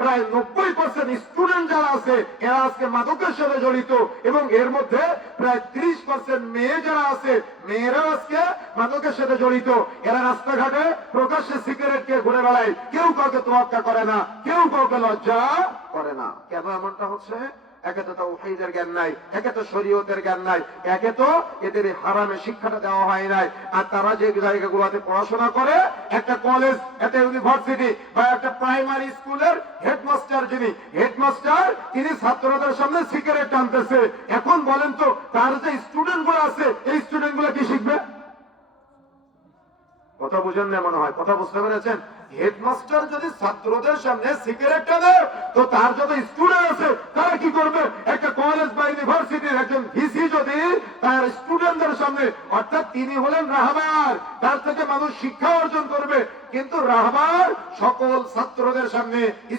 প্রায় 90% স্টুডেন্ট যারা আছে এরা আজকে মাদকের সাথে জড়িত, এবং এর মধ্যে প্রায় 30% মেয়ে যারা আছে মেয়েরা আজকে মাদকের সাথে জড়িত। এরা রাস্তাঘাটে প্রকাশ্যে সিগারেট কে ঘুরে বেড়ায়, কেউ কাউকে তোয়াক্কা করে না, কেউ কাউকে লজ্জা করে না। কেন এমনটা হচ্ছে? একে তো তাওহীদের জ্ঞান নাই, একে তো শরীয়তের জ্ঞান নাই, একে তো এদের হারামে শিক্ষাটা দেওয়া হয় নাই। আর তারা যে জায়গাগুলোতে পড়াশোনা করে, একটা কলেজ, একটা ইউনিভার্সিটি বা একটা প্রাইমারি স্কুলের হেডমাস্টার, যিনি হেডমাস্টার তিনি ছাত্রদের সামনে সিগারেট টানতেছে। এখন বলেন তো তার যে স্টুডেন্ট গুলো আছে এই স্টুডেন্ট গুলো কি শিখবে? কথা বুঝেন না মনে হয়, কথা বুঝতে পেরেছেন? হেডমাস্টার যদি ছাত্রদের সামনে সিগারেট টানে তো তার যত স্টুডেন্ট আছে তারা কি করবে? একটা কলেজ বা ইউনিভার্সিটির একজন ভিসি যদি তার স্টুডেন্টদের সামনে, অর্থাৎ তিনি হলেন রাহবার, তার থেকে মানুষ শিক্ষা অর্জন করবে, কিন্তু রাহবার সকল ছাত্রদের সামনে